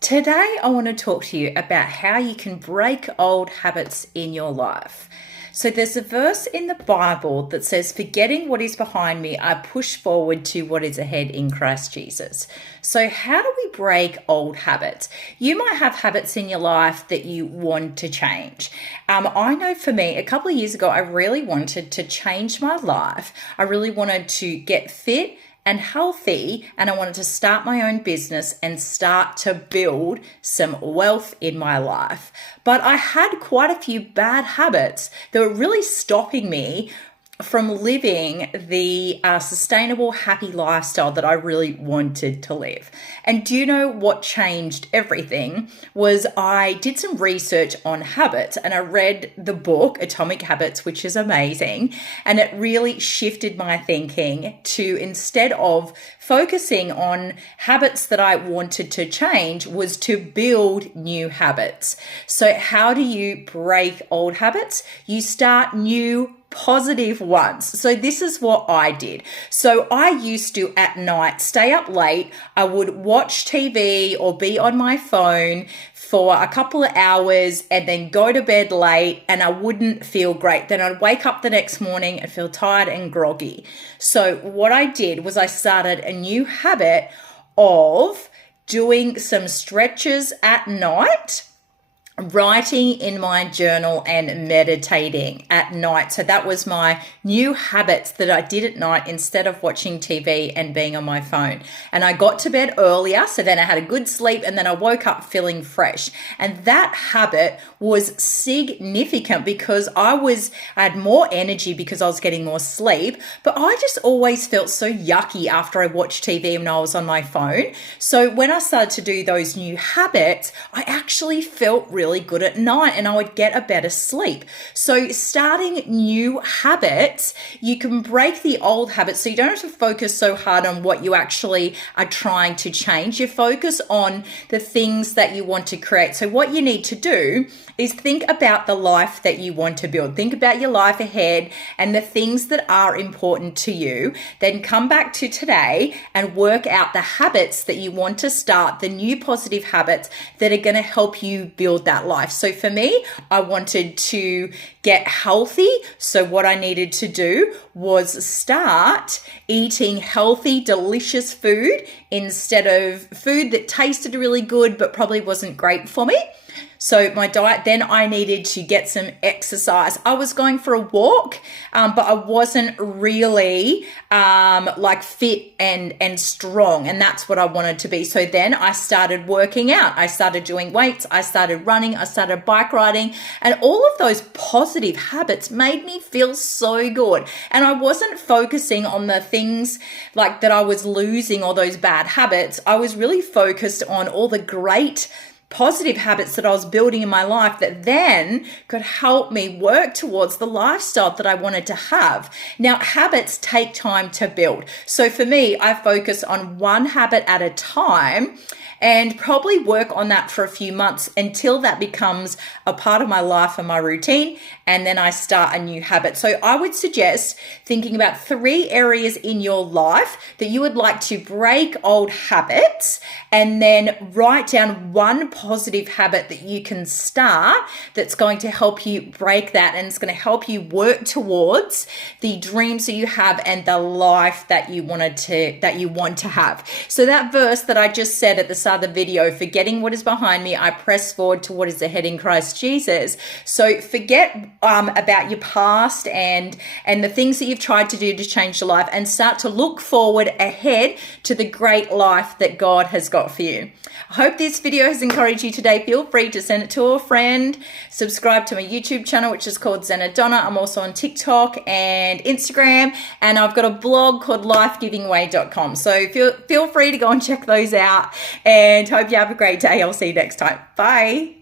Today, I want to talk to you about how you can break old habits in your life. So, there's a verse in the Bible that says, "Forgetting what is behind me, I push forward to what is ahead in Christ Jesus." So, how do we break old habits? You might have habits in your life that you want to change. I know for me, a couple of years ago, I really wanted to change my life. I really wanted to get fit and healthy, and I wanted to start my own business and start to build some wealth in my life. But I had quite a few bad habits that were really stopping me from living the sustainable, happy lifestyle that I really wanted to live. And do you know what changed everything? Was I did some research on habits and I read the book Atomic Habits, which is amazing. And it really shifted my thinking to, instead of focusing on habits that I wanted to change, was to build new habits. So how do you break old habits? You start new positive ones. So this is what I did. So I used to, at night, stay up late. I would watch TV or be on my phone for a couple of hours and then go to bed late, and I wouldn't feel great. Then I'd wake up the next morning and feel tired and groggy. So what I did was I started a new habit of doing some stretches at night, writing in my journal, and meditating at night. So that was my new habits that I did at night instead of watching TV and being on my phone. And I got to bed earlier, so then I had a good sleep, and then I woke up feeling fresh. And that habit was significant because I had more energy because I was getting more sleep, but I just always felt so yucky after I watched TV when I was on my phone. So when I started to do those new habits, I actually felt really good at night and I would get a better sleep. So starting new habits, you can break the old habits, so you don't have to focus so hard on what you actually are trying to change. You focus on the things that you want to create. So what you need to do is think about the life that you want to build. Think about your life ahead and the things that are important to you. Then come back to today and work out the habits that you want to start, the new positive habits that are going to help you build that life. So for me, I wanted to get healthy. So what I needed to do was start eating healthy, delicious food instead of food that tasted really good but probably wasn't great for me. So my diet, then I needed to get some exercise. I was going for a walk, but I wasn't really fit and strong, and that's what I wanted to be. So then I started working out. I started doing weights. I started running. I started bike riding, and all of those positive habits made me feel so good. And I wasn't focusing on the things like that I was losing, or those bad habits. I was really focused on all the great positive habits that I was building in my life that then could help me work towards the lifestyle that I wanted to have. Now, habits take time to build. So for me, I focus on one habit at a time and probably work on that for a few months until that becomes a part of my life and my routine, and then I start a new habit. So I would suggest thinking about 3 areas in your life that you would like to break old habits, and then write down one positive habit that you can start that's going to help you break that, and it's going to help you work towards the dreams that you have and the life that you want to have. So that verse that I just said at the start of the video, "Forgetting what is behind me, I press forward to what is ahead in Christ Jesus." So forget about your past and the things that you've tried to do to change your life, and start to look forward ahead to the great life that God has got for you. I hope this video has encouraged you today. Feel free to send it to a friend. Subscribe to my YouTube channel, which is called Zenadonna. I'm also on TikTok and Instagram, and I've got a blog called lifegivingway.com. So feel free to go and check those out, and hope you have a great day. I'll see you next time. Bye.